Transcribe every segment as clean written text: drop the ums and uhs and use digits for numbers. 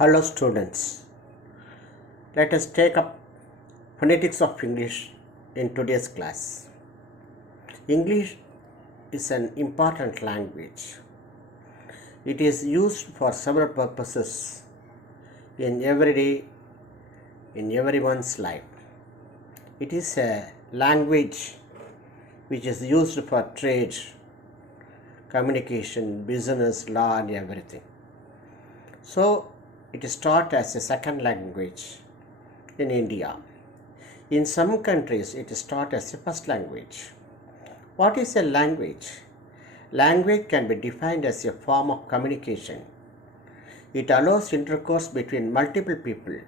Hello students, let us take up phonetics of English in today's class. English is an important language. It is used for several purposes in everyday in everyone's life. It is a language which is used for trade, communication, business, law and everything. So it is taught as a second language in India. In some countries, it is taught as a first language. What is a language? Language can be defined as a form of communication. It allows intercourse between multiple people.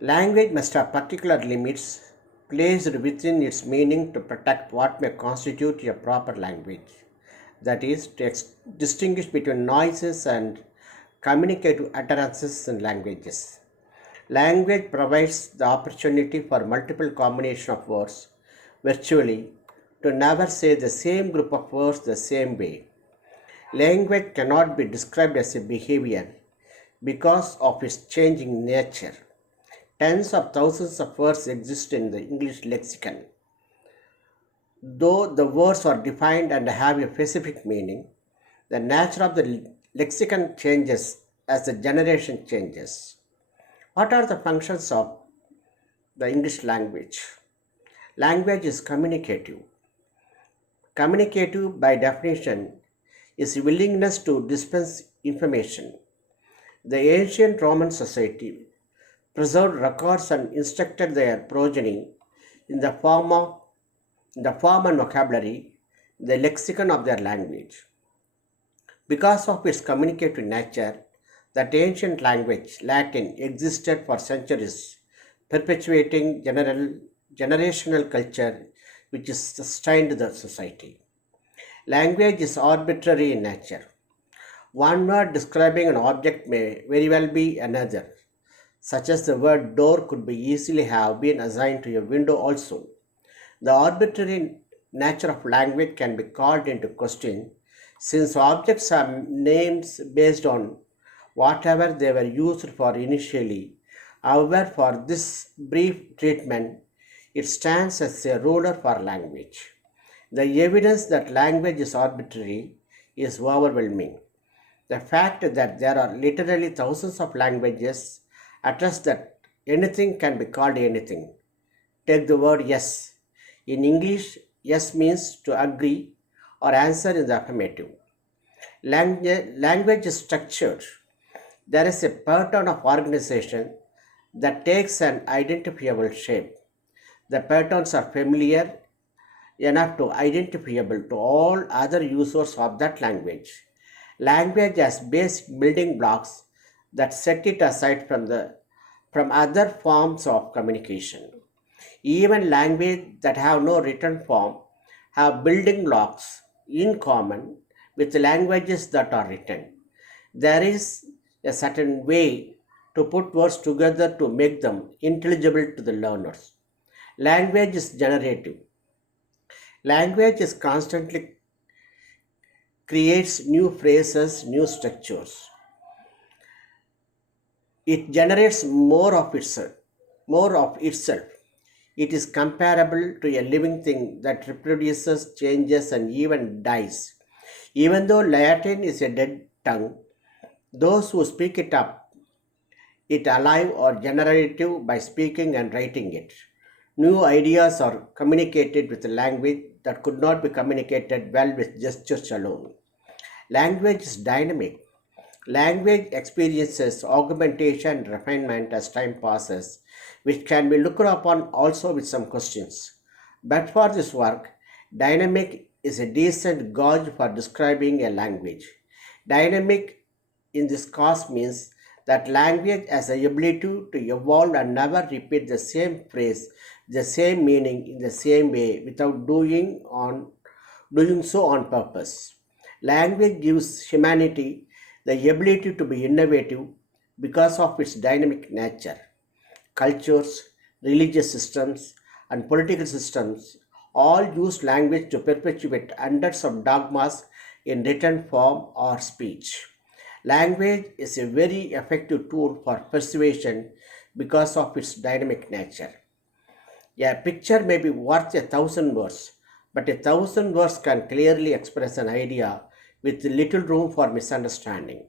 Language must have particular limits placed within its meaning to protect what may constitute a proper language. That is, to distinguish between noises and communicative utterances in languages. Language provides the opportunity for multiple combination of words virtually to never say the same group of words the same way. Language cannot be described as a behavior because of its changing nature. Tens of thousands of words exist in the English lexicon. Though the words are defined and have a specific meaning, the nature of the lexicon changes as the generation changes. What are the functions of the English language? Language is communicative. Communicative, by definition, is willingness to dispense information. The ancient Roman society preserved records and instructed their progeny in the form and vocabulary, the lexicon of their language. Because of its communicative nature, that ancient language, Latin, existed for centuries, perpetuating generational culture which sustained the society. Language is arbitrary in nature. One word describing an object may very well be another, such as the word door could be easily have been assigned to a window also. The arbitrary nature of language can be called into question since objects have names based on whatever they were used for initially. However, for this brief treatment, it stands as a ruler for language. The evidence that language is arbitrary is overwhelming. The fact that there are literally thousands of languages attests that anything can be called anything. Take the word yes. In English, yes means to agree or answer in the affirmative. Language is structured. There is a pattern of organization that takes an identifiable shape. The patterns are familiar enough to identifiable to all other users of that language. Language has basic building blocks that set it aside from other forms of communication. Even language that have no written form have building blocks in common with languages that are written. There is a certain way to put words together to make them intelligible to the learners. Language is generative. Language is constantly creates new phrases, new structures. It generates more of itself. It is comparable to a living thing that reproduces, changes, and even dies. Even though Latin is a dead tongue, those who speak it alive or generative by speaking and writing it. New ideas are communicated with a language that could not be communicated well with gestures alone. Language is dynamic. Language experiences augmentation and refinement as time passes, which can be looked upon also with some questions. But for this work, dynamic is a decent gauge for describing a language. Dynamic in this case means that language has the ability to evolve and never repeat the same phrase, the same meaning in the same way without doing so on purpose. Language gives humanity the ability to be innovative because of its dynamic nature. Cultures, religious systems, and political systems all use language to perpetuate hundreds of dogmas in written form or speech. Language is a very effective tool for persuasion because of its dynamic nature. A picture may be worth a thousand words, but a thousand words can clearly express an idea with little room for misunderstanding.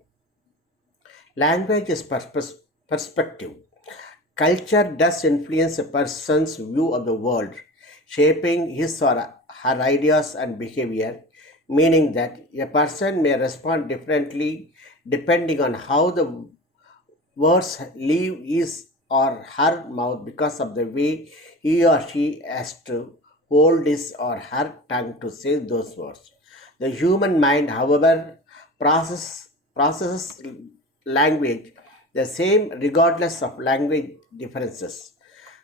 Language is perspective. Culture does influence a person's view of the world, shaping his or her ideas and behavior, meaning that a person may respond differently depending on how the words leave his or her mouth because of the way he or she has to hold his or her tongue to say those words. The human mind, however, processes language the same regardless of language differences.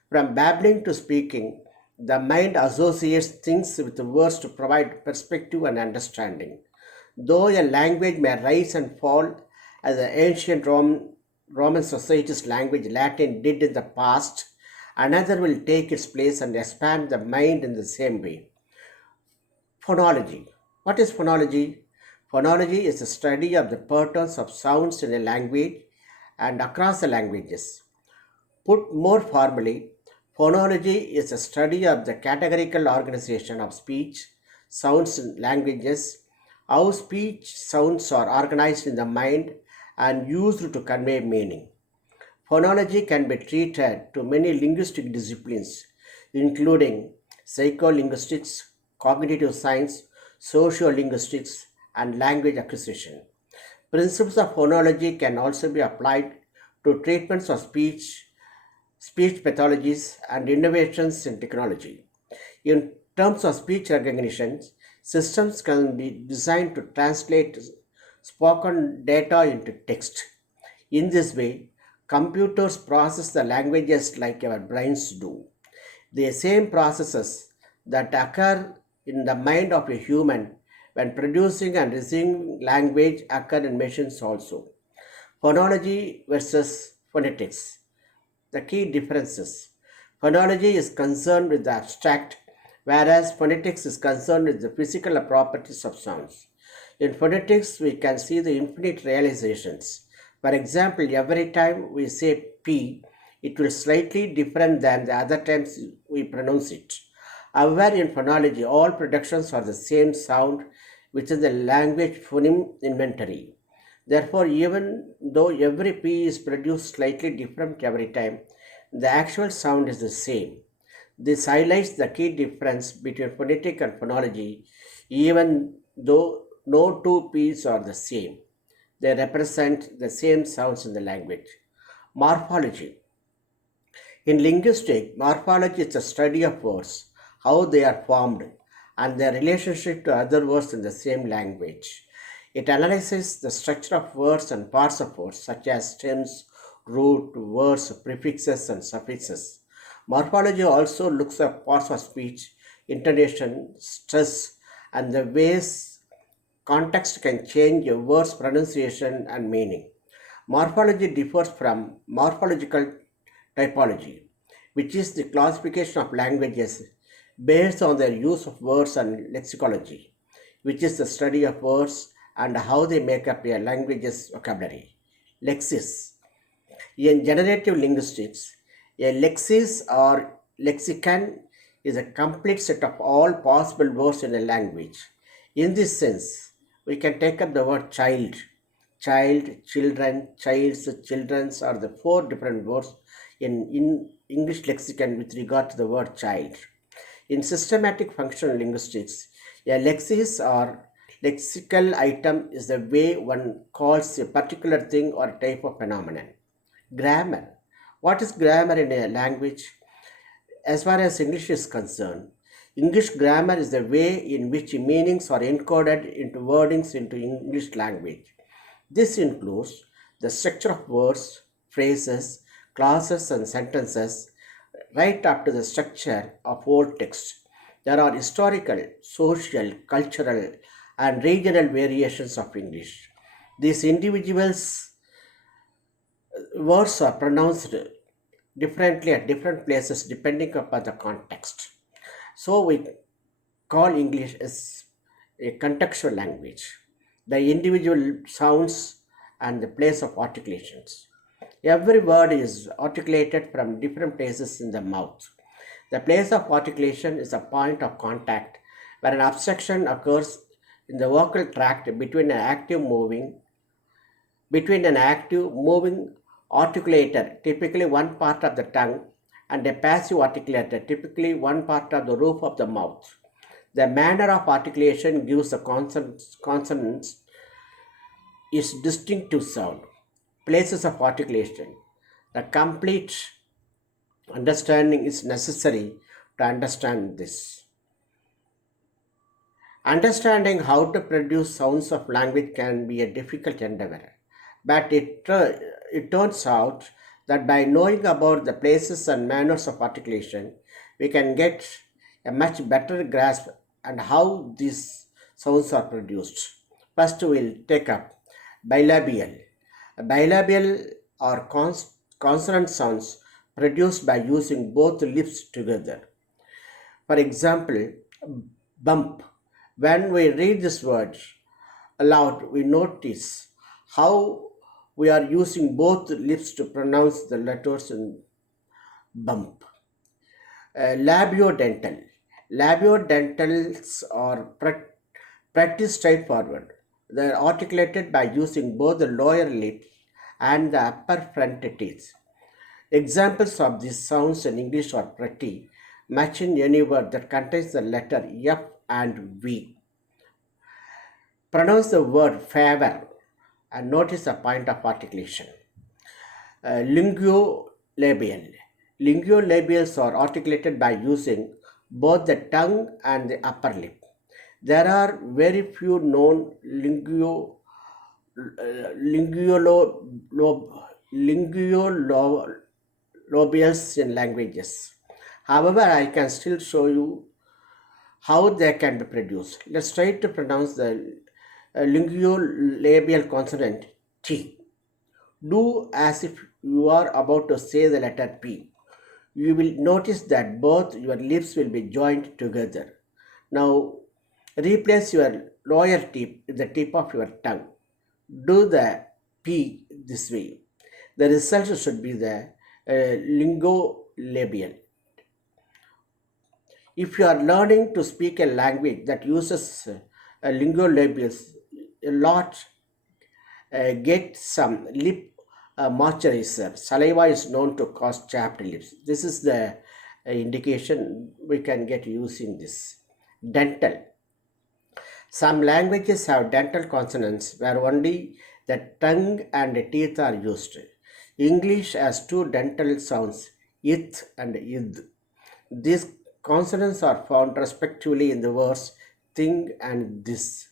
From babbling to speaking, the mind associates things with words to provide perspective and understanding. Though a language may rise and fall as the ancient Roman society's language Latin did in the past, another will take its place and expand the mind in the same way. Phonology. What is phonology? Phonology is the study of the patterns of sounds in a language and across the languages. Put more formally, phonology is a study of the categorical organization of speech, sounds, and languages, how speech sounds are organized in the mind and used to convey meaning. Phonology can be treated to many linguistic disciplines, including psycholinguistics, cognitive science, sociolinguistics, and language acquisition. Principles of phonology can also be applied to treatments of speech pathologies, and innovations in technology. In terms of speech recognition, systems can be designed to translate spoken data into text. In this way, computers process the languages like our brains do. The same processes that occur in the mind of a human when producing and receiving language occur in machines also. Phonology versus phonetics. The key differences. Phonology is concerned with the abstract, whereas phonetics is concerned with the physical properties of sounds. In phonetics, we can see the infinite realizations. For example, every time we say P, it will slightly different than the other times we pronounce it. However, in phonology, all productions are the same sound within the language phoneme inventory. Therefore, even though every P is produced slightly different every time, the actual sound is the same. This highlights the key difference between phonetic and phonology, even though no two P's are the same. They represent the same sounds in the language. Morphology. In linguistics, morphology is the study of words, how they are formed, and their relationship to other words in the same language. It analyzes the structure of words and parts of words, such as stems, root, words, prefixes, and suffixes. Morphology also looks at parts of speech, intonation, stress, and the ways context can change a word's pronunciation and meaning. Morphology differs from morphological typology, which is the classification of languages based on their use of words, and lexicology, which is the study of words and how they make up a language's vocabulary. Lexis. In generative linguistics, a lexis or lexicon is a complete set of all possible words in a language. In this sense, we can take up the word child. Child, children, childs, children's are the four different words in English lexicon with regard to the word child. In systematic functional linguistics, a lexis or lexical item is the way one calls a particular thing or type of phenomenon. Grammar. What is grammar in a language? As far as English is concerned, English grammar is the way in which meanings are encoded into wordings into English language. This includes the structure of words, phrases, clauses, and sentences, right up to the structure of whole text. There are historical, social, cultural, and regional variations of English. These individuals' words are pronounced differently at different places depending upon the context. So we call English as a contextual language. The individual sounds and the place of articulations. Every word is articulated from different places in the mouth. The place of articulation is a point of contact where an obstruction occurs in the vocal tract between an active moving articulator, typically one part of the tongue, and a passive articulator, typically one part of the roof of the mouth. The manner of articulation gives the consonants its distinctive sound. Places of articulation. The complete understanding is necessary to understand this. Understanding how to produce sounds of language can be a difficult endeavor, but it turns out that by knowing about the places and manners of articulation, we can get a much better grasp on how these sounds are produced. First, we'll take up bilabial. Bilabial are consonant sounds produced by using both lips together. For example, bump. When we read this word aloud, we notice how we are using both lips to pronounce the letters in bump. Labiodental. Labiodentals are pretty straightforward. They are articulated by using both the lower lip and the upper front teeth. Examples of these sounds in English are pretty much in any word that contains the letter F and V. Pronounce the word favor and notice the point of articulation. Linguolabial. Linguolabials are articulated by using both the tongue and the upper lip. There are very few known linguolabials in languages. However, I can still show you how they can be produced. Let's try to pronounce the linguolabial consonant T. Do as if you are about to say the letter P. You will notice that both your lips will be joined together. Now, replace your lower tip with the tip of your tongue. Do the P this way. The result should be the lingolabial. If you are learning to speak a language that uses lingolabials a lot, get some lip moisturizer. Saliva is known to cause chapped lips. This is the indication we can get using this. Dental. Some languages have dental consonants where only the tongue and the teeth are used. English has two dental sounds, ith and id. These consonants are found respectively in the words thing and this.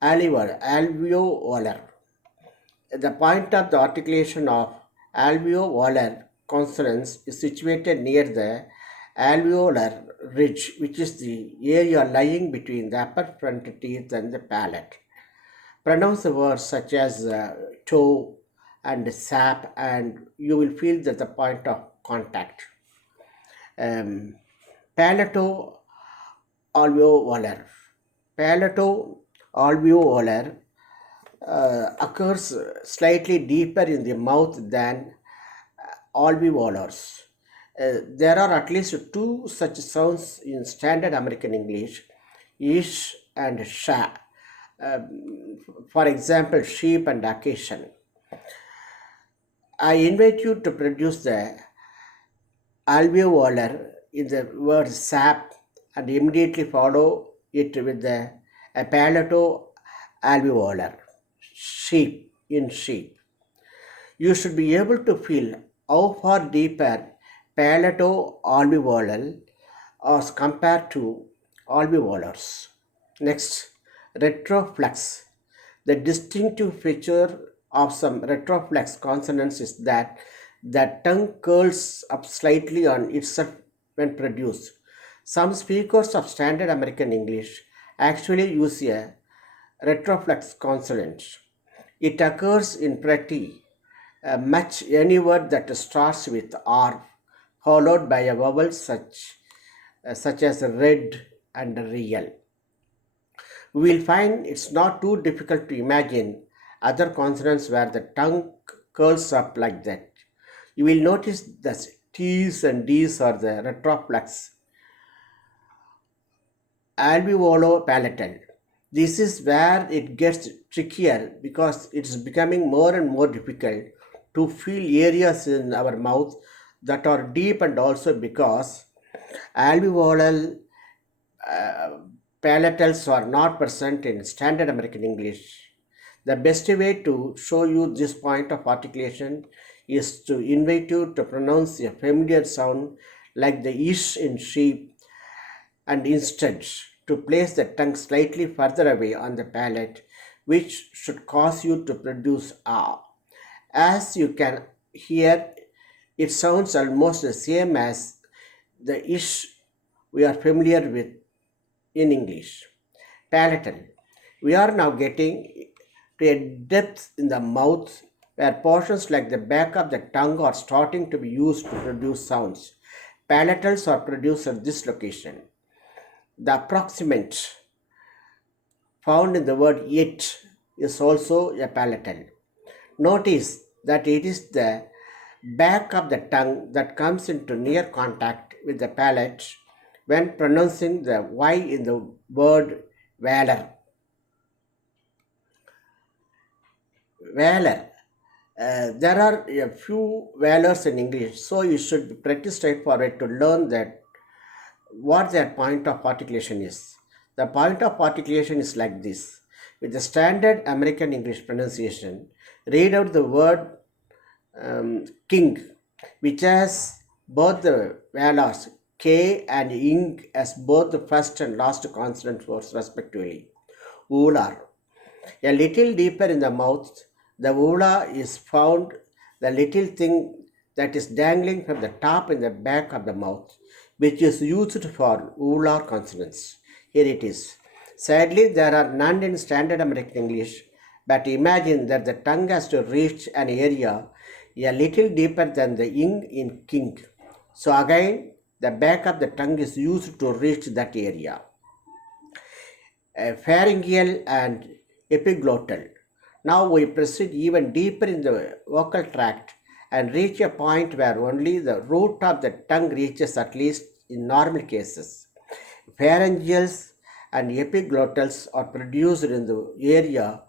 Alveolar. The point of the articulation of alveolar consonants is situated near the alveolar ridge, which is the area lying between the upper front teeth and the palate. Pronounce the words such as toe and sap, and you will feel that the point of contact. Palato alveolar. Palato alveolar occurs slightly deeper in the mouth than alveolars. There are at least two such sounds in standard American English, ish and sha. For example, sheep and occasion. I invite you to produce the alveolar in the word sap and immediately follow it with the palato alveolar, sheep in sheep. You should be able to feel how far deeper palato alveolar as compared to alveolars. Next, retroflex. The distinctive feature of some retroflex consonants is that the tongue curls up slightly on itself when produced. Some speakers of standard American English actually use a retroflex consonant. It occurs in pretty much any word that starts with R, followed by a vowel such as red and real. We will find it's not too difficult to imagine other consonants where the tongue curls up like that. You will notice that T's and D's are the retroflex alveolo-palatal. This is where it gets trickier because it's becoming more and more difficult to feel areas in our mouth that are deep, and also because alveolar uh, palatals are not present in standard American English. The best way to show you this point of articulation is to invite you to pronounce a familiar sound like the ish in sheep, and instead to place the tongue slightly further away on the palate, which should cause you to produce ah. As you can hear, it sounds almost the same as the ish we are familiar with in English. Palatal. We are now getting to a depth in the mouth where portions like the back of the tongue are starting to be used to produce sounds. Palatals are produced at this location. The approximant found in the word it is also a palatal. Notice that it is the back of the tongue that comes into near contact with the palate when pronouncing the Y in the word valor. Valor. There are a few valors in English, so you should be pretty straightforward to learn that what their point of articulation is. The point of articulation is like this. With the standard American English pronunciation, read out the word king, which has both the vowels K and ing as both the first and last consonant words respectively. Ular. A little deeper in the mouth, the ula is found, the little thing that is dangling from the top in the back of the mouth, which is used for ular consonants. Here it is. Sadly, there are none in standard American English, but imagine that the tongue has to reach an area a little deeper than the ing in king. So again, the back of the tongue is used to reach that area. Pharyngeal and epiglottal. Now we proceed even deeper in the vocal tract and reach a point where only the root of the tongue reaches, at least in normal cases. Pharyngeals and epiglottals are produced in the area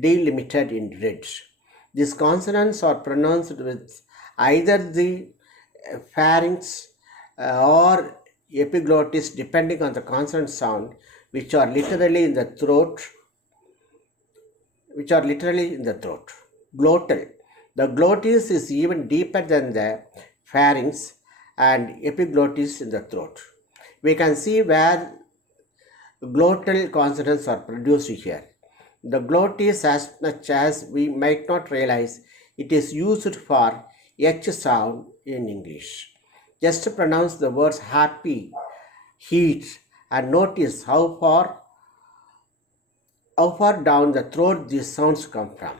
delimited in red. These consonants are pronounced with either the pharynx or epiglottis depending on the consonant sound, which are literally in the throat, Glottal. The glottis is even deeper than the pharynx and epiglottis in the throat. We can see where glottal consonants are produced here. The glottis, as much as we might not realize, it is used for H sound in English. Just to pronounce the words happy, heat, and notice how far down the throat these sounds come from.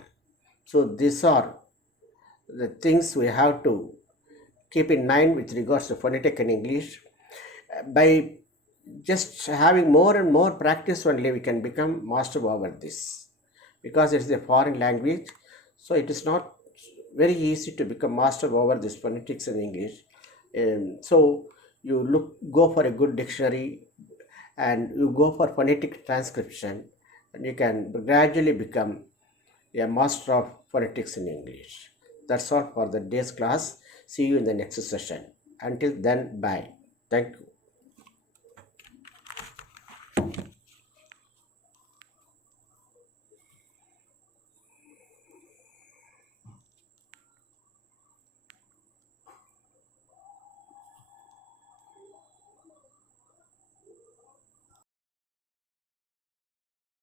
So these are the things we have to keep in mind with regards to phonetic in English. By just having more and more practice only, we can become master over this, because it is a foreign language, so it is not very easy to become master over this phonetics in English. So you go for a good dictionary and you go for phonetic transcription, and you can gradually become a master of phonetics in English. That's all for the day's class. See you in the next session. Until then, bye. Thank you.